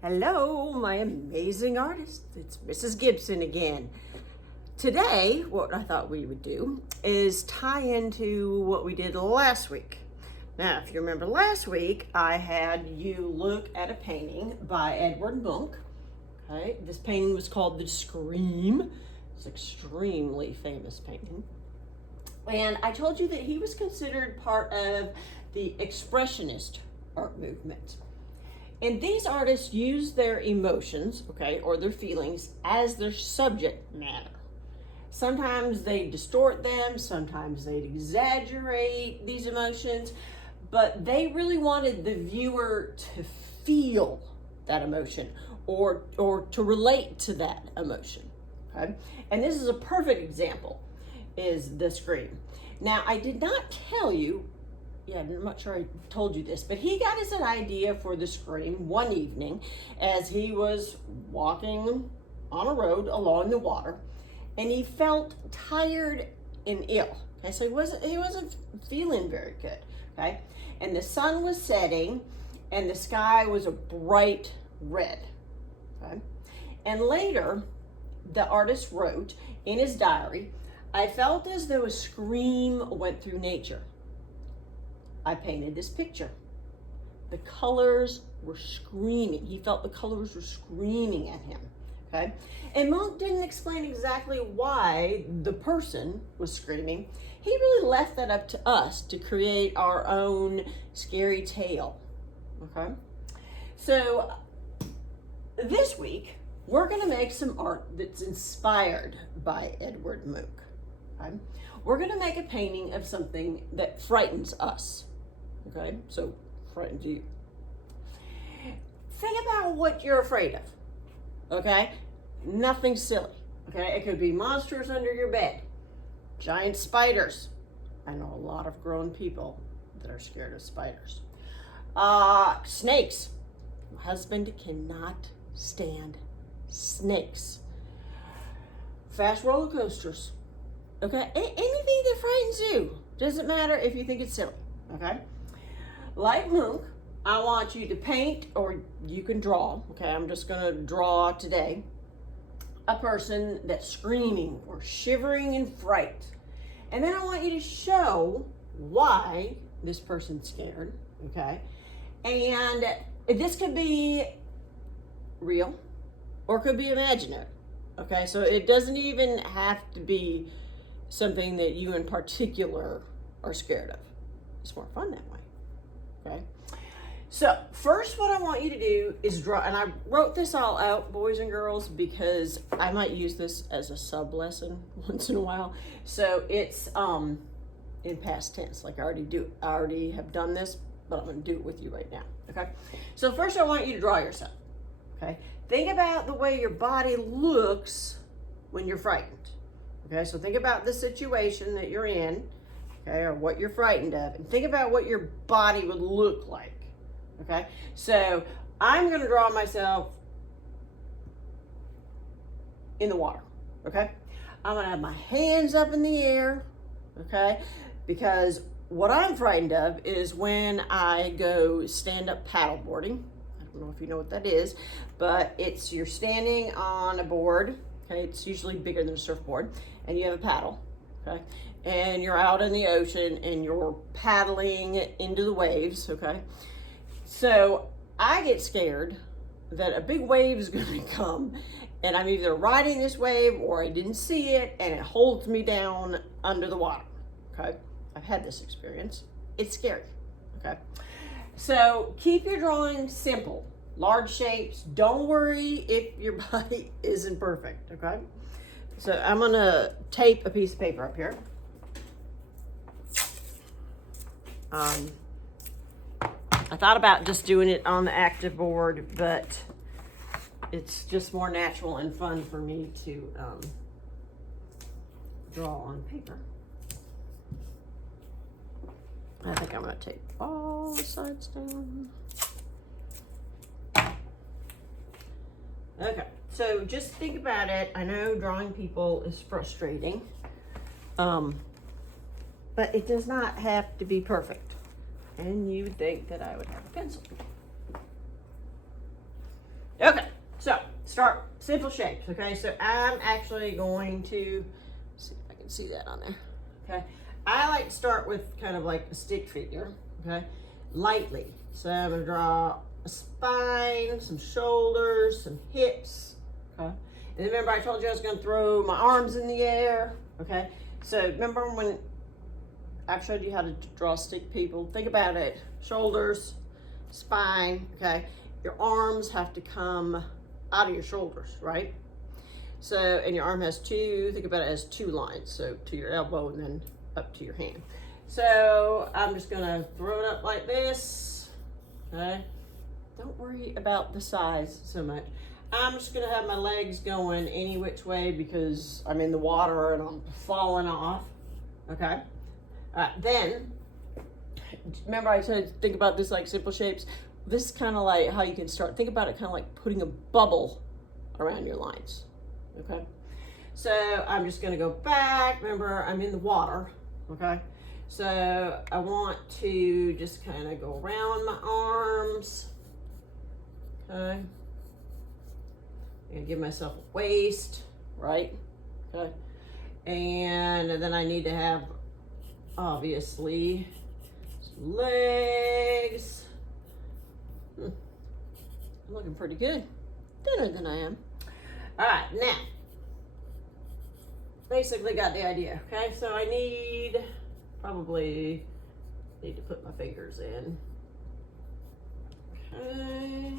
Hello, my amazing artist. It's Mrs. Gibson again. Today, what I thought we would do is tie into what we did last week. Now, if you remember last week, I had you look at a painting by Edward Munch. Okay, this painting was called The Scream. It's an extremely famous painting. And I told you that he was considered part of the Expressionist art movement. And these artists use their emotions, okay, or their feelings as their subject matter. Sometimes they distort them, sometimes they exaggerate these emotions, but they really wanted the viewer to feel that emotion or to relate to that emotion, okay? And this is a perfect example, is The Scream. Now, I did not tell you, I'm not sure I told you this, but he got his idea for The Scream one evening as he was walking on a road along the water, and he felt tired and ill. Okay, so he wasn't feeling very good. Okay, and the sun was setting, and the sky was a bright red. Okay, and later, the artist wrote in his diary, "I felt as though a scream went through nature. I painted this picture. The colors were screaming. He felt the colors were screaming at him." Okay? And Munch didn't explain exactly why the person was screaming. He really left that up to us to create our own scary tale. Okay? So this week, we're going to make some art that's inspired by Edward Munch. Okay? We're going to make a painting of something that frightens us. Okay, so frightens you. Think about what you're afraid of. Okay, nothing silly. Okay, it could be monsters under your bed, giant spiders. I know a lot of grown people that are scared of spiders. Snakes. My husband cannot stand snakes. Fast roller coasters. Okay, anything that frightens you. Doesn't matter if you think it's silly. Okay. Like Munch, I want you to paint, or you can draw, okay, I'm just going to draw today, a person that's screaming or shivering in fright. And then I want you to show why this person's scared, okay? And this could be real or it could be imaginary, okay? So it doesn't even have to be something that you in particular are scared of. It's more fun that way. Okay, so first what I want you to do is draw, and I wrote this all out, boys and girls, because I might use this as a sub lesson once in a while. So it's in past tense, like I already have done this, but I'm going to do it with you right now. Okay, so first I want you to draw yourself. Okay, think about the way your body looks when you're frightened. Okay, so think about the situation that you're in. Okay, or what you're frightened of, and think about what your body would look like. Okay, so I'm going to draw myself in the water. Okay, I'm going to have my hands up in the air. Okay, because what I'm frightened of is when I go stand-up paddleboarding. I don't know if you know what that is, but it's you're standing on a board. Okay, it's usually bigger than a surfboard, and you have a paddle. Okay, and you're out in the ocean and you're paddling into the waves, okay? So I get scared that a big wave is gonna come and I'm either riding this wave or I didn't see it and it holds me down under the water, okay? I've had this experience. It's scary, okay? So keep your drawing simple, large shapes. Don't worry if your body isn't perfect, okay? So I'm gonna tape a piece of paper up here. I thought about just doing it on the active board, but it's just more natural and fun for me to draw on paper. I think I'm gonna tape all the sides down. Okay, so just think about it. I know drawing people is frustrating, but it does not have to be perfect. And you would think that I would have a pencil. start simple shapes, okay? So I'm actually going to, see if I can see that on there, okay? I like to start with kind of like a stick figure, okay? Lightly. So I'm gonna draw a spine, some shoulders, some hips, okay? And remember I told you I was gonna throw my arms in the air, okay? So remember when I've showed you how to draw stick people? Think about it, shoulders, spine, okay? Your arms have to come out of your shoulders, right? So, and your arm has two, think about it as two lines. So to your elbow and then up to your hand. So I'm just gonna throw it up like this, okay? Don't worry about the size so much. I'm just gonna have my legs going any which way because I'm in the water and I'm falling off, okay? All right, then, remember I said think about this like simple shapes? This is kind of like how you can start. Think about it kind of like putting a bubble around your lines, okay? So I'm just gonna go back. Remember, I'm in the water, okay? So I want to just kind of go around my arms, okay? And give myself a waist, right? Okay. And then I need to have, obviously, some legs. I'm looking pretty good. Thinner than I am. All right, now, basically got the idea, okay? So I probably need to put my fingers in. Okay,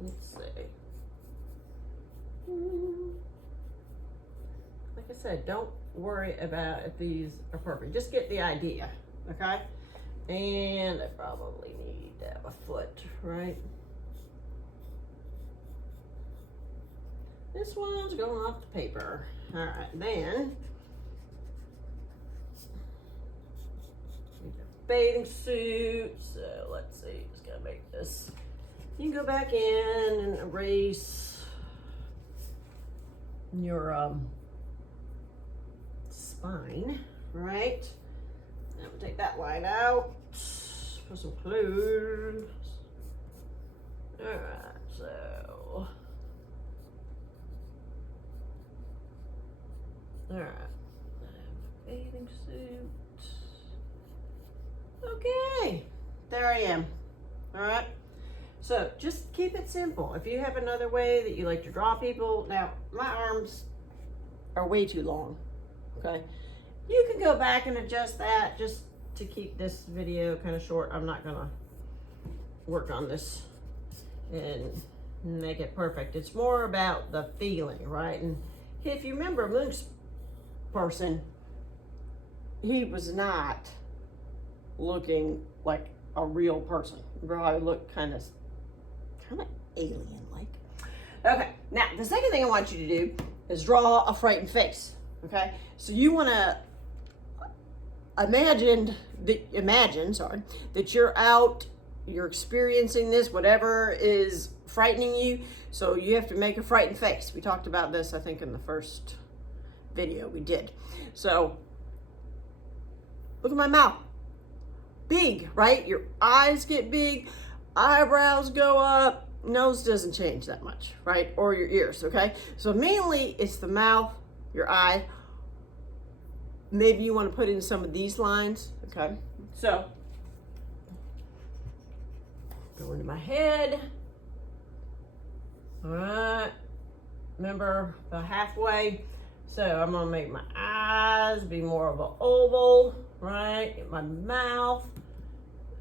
let's see. Like I said, don't worry about if these are perfect. Just get the idea, okay? And I probably need to have a foot, right? This one's going off the paper. All right, then bathing suit. So let's see, just gotta make this. You can go back in and erase your spine, right? Now we'll take that line out, put some clothes. All right, so, all right, bathing suit. Okay, there I am, all right? So just keep it simple. If you have another way that you like to draw people, now my arms are way too long, okay? You can go back and adjust that just to keep this video kind of short. I'm not gonna work on this and make it perfect. It's more about the feeling, right? And if you remember Munch's person, he was not looking like a real person. Remember how he looked kind of alien-like. Okay, now the second thing I want you to do is draw a frightened face, okay? So you wanna imagine that you're out, you're experiencing this, whatever is frightening you, so you have to make a frightened face. We talked about this, I think, in the first video we did. So, look at my mouth. Big, right? Your eyes get big, eyebrows go up, nose doesn't change that much, right? Or your ears, okay? So mainly it's the mouth, your eye. Maybe you want to put in some of these lines, okay? So, go into my head. All right, remember about halfway. So I'm gonna make my eyes be more of an oval, right? Get my mouth.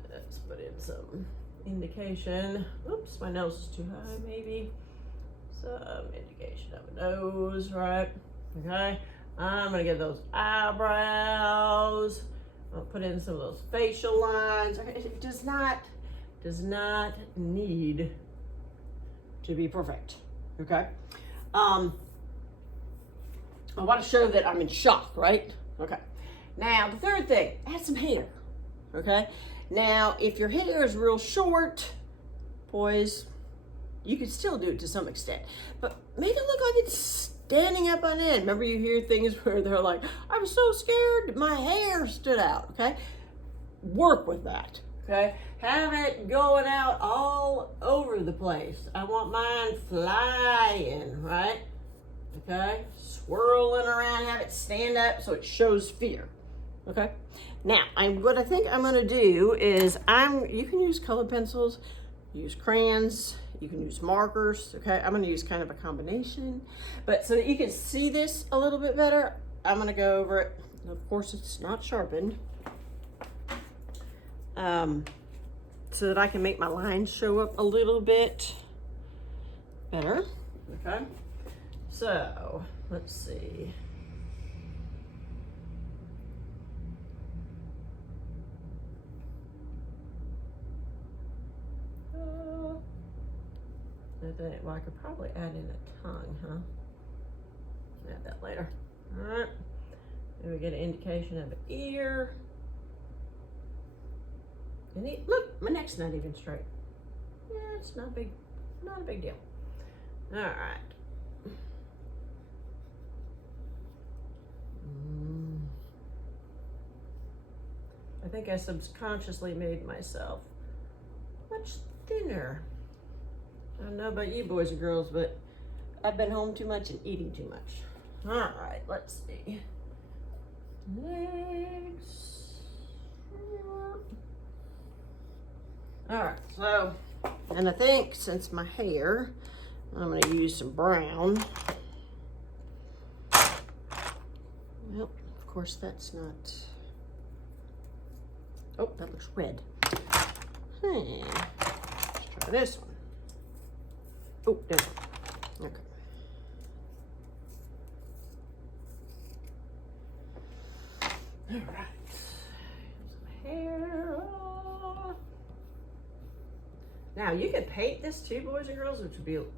Let's put in some indication. Oops, my nose is too high, maybe. Some indication of a nose, right? Okay, I'm gonna get those eyebrows. I'll put in some of those facial lines. Okay, it does not need to be perfect, okay? I want to show that I'm in shock, right? Okay. Now, the third thing, add some hair, okay? Now, if your hair is real short, boys, you can still do it to some extent, but make it look like it's standing up on end. Remember you hear things where they're like, I was so scared, my hair stood out, okay? Work with that, okay? Have it going out all over the place. I want mine flying, right? Okay, swirling around, have it stand up so it shows fear, okay? Now, what I think I'm gonna do is, you can use colored pencils, use crayons, you can use markers, okay? I'm gonna use kind of a combination, but so that you can see this a little bit better, I'm gonna go over it. Of course, it's not sharpened, so that I can make my lines show up a little bit better, okay? So, let's see. Well, I could probably add in a tongue, huh? Add that later. All right. Then we get an indication of an ear. And look, my neck's not even straight. Yeah, it's not a big deal. All right. I think I subconsciously made myself much thinner. I don't know about you boys and girls, but I've been home too much and eating too much. All right, let's see. Legs. All right, so, and I think since my hair, I'm gonna use some brown. Well, of course that's not, oh, that looks red. Let's try this one. Oh, there's one. Okay. All right. Here's my hair. Now you could paint this too, boys and girls, which would be, you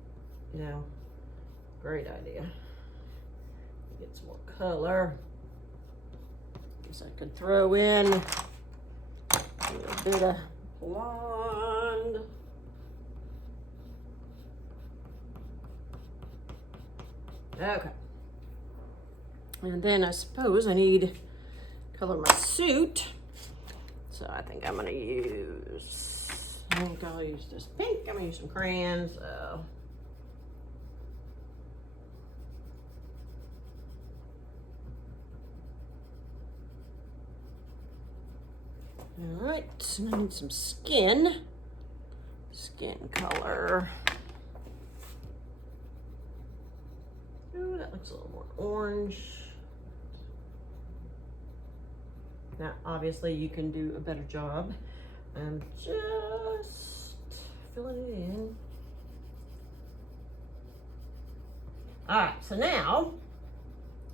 know, great idea. Get some more color. Guess I could throw in a little bit of blonde. Okay. And then I suppose I need to color my suit. So I think I'm gonna use, I think I'll use this pink. I'm gonna use some crayons. So. All right, and I need some skin color. Ooh, that looks a little more orange. Now, obviously, you can do a better job. I'm just filling it in. All right, so now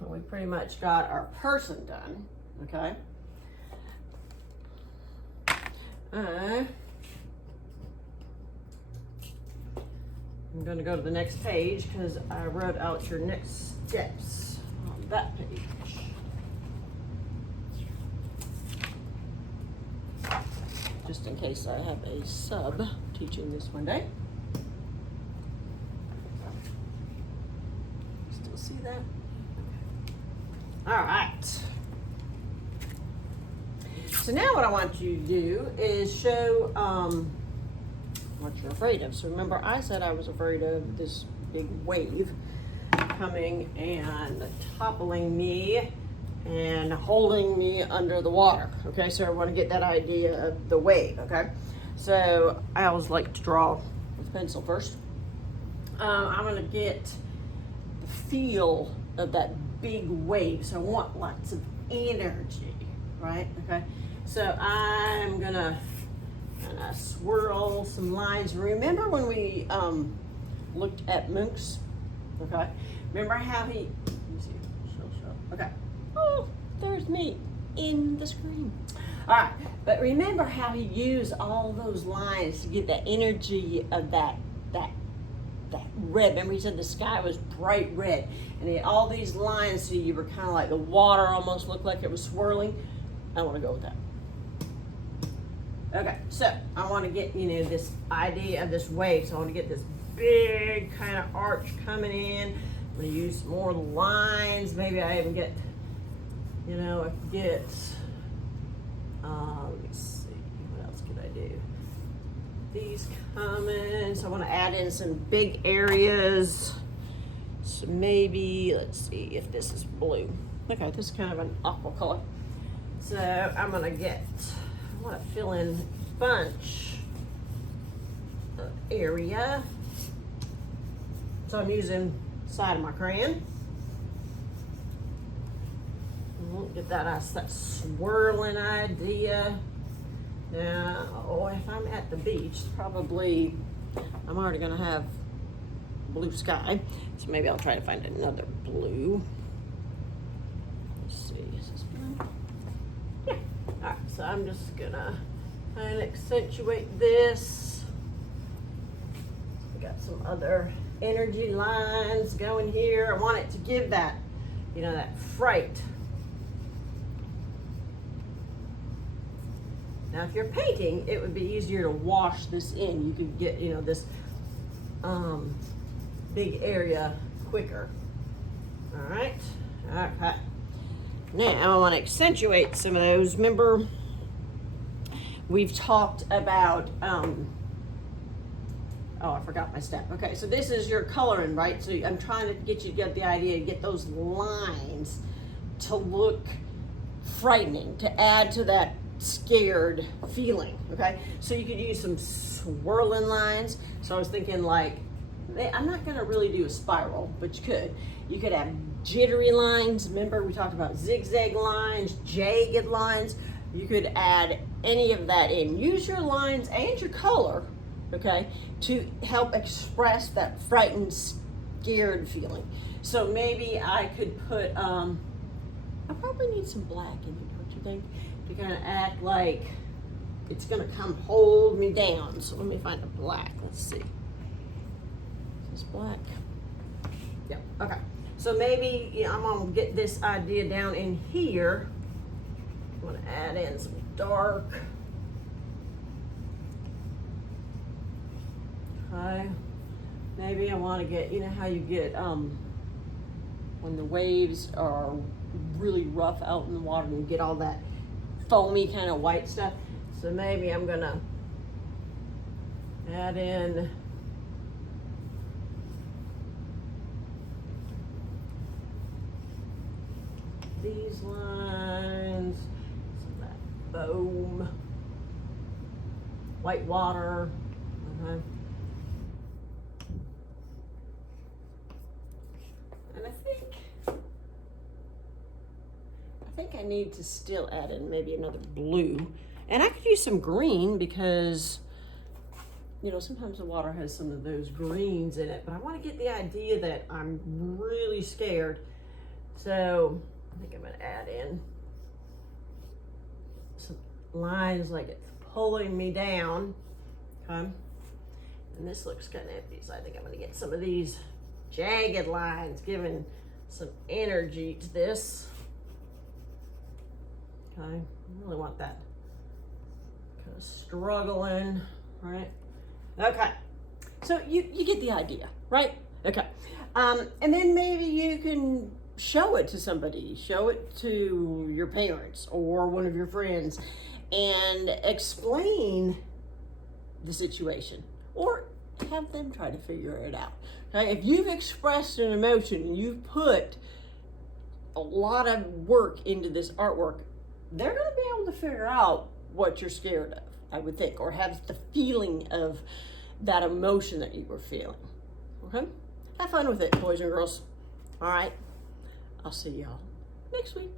we pretty much got our person done, okay? I'm going to go to the next page because I wrote out your next steps on that page. Just in case I have a sub teaching this one day. Still see that? All right. So now what I want you to do is show what you're afraid of. So remember, I said I was afraid of this big wave coming and toppling me and holding me under the water. Okay, so I want to get that idea of the wave. Okay, so I always like to draw with pencil first. I'm going to get the feel of that big wave. So I want lots of energy, right? Okay, so I'm gonna swirl some lines. Remember when we looked at Munch? Okay, remember how he, let me see, show. Okay, oh, there's me in the screen. All right, but remember how he used all those lines to get the energy of that red. Remember he said the sky was bright red, and he had all these lines, so you were kind of like the water almost looked like it was swirling. I want to go with that. Okay, so I want to get, this idea of this wave. So I want to get this big kind of arch coming in. I'm going to use more lines. Maybe I even get, let me see, what else could I do? These comments, I want to add in some big areas. So maybe, let's see if this is blue. Okay, this is kind of an aqua color. So I'm gonna I want to fill in bunch of area. So I'm using side of my crayon. Get that swirling idea. Now, if I'm at the beach, probably I'm already gonna have blue sky. So maybe I'll try to find another blue. Let's see, is this blue? Yeah. All right, so I'm just gonna kind of accentuate this. We got some other energy lines going here. I want it to give that, you know, that fright. Now, if you're painting, it would be easier to wash this in. You could get, you know, this big area quicker. All right. Okay. Now I want to accentuate some of those. Remember, we've talked about, oh, I forgot my step. Okay, so this is your coloring, right? So I'm trying to get you to get the idea, get those lines to look frightening, to add to that scared feeling, okay? So you could use some swirling lines. So I was thinking like, I'm not gonna really do a spiral, but you could. You could have jittery lines. Remember we talked about zigzag lines, jagged lines. You could add any of that in. Use your lines and your color, okay, to help express that frightened, scared feeling. So maybe I could put, I probably need some black in here, don't you think? To kind of act like it's gonna come hold me down. So let me find a black, let's see. Is this black? Yep, okay. So maybe, you know, I'm gonna get this idea down in here. I'm gonna add in some dark. Okay. Maybe I wanna get, you know how you get, when the waves are really rough out in the water and you get all that foamy kind of white stuff. So maybe I'm gonna add in these lines, some of that foam, white water. Okay. And I think I need to still add in maybe another blue. And I could use some green because, you know, sometimes the water has some of those greens in it, but I want to get the idea that I'm really scared. So I think I'm going to add in some lines like it's pulling me down. Okay. And this looks kind of empty, so I think I'm going to get some of these jagged lines, giving some energy to this. Okay, I really want that kind of struggling, right? Okay, so you get the idea, right? Okay, and then maybe you can show it to somebody, show it to your parents or one of your friends and explain the situation or have them try to figure it out. Okay, if you've expressed an emotion and you've put a lot of work into this artwork, they're going to be able to figure out what you're scared of, I would think, or have the feeling of that emotion that you were feeling. Okay? Have fun with it, boys and girls. All right. I'll see y'all next week.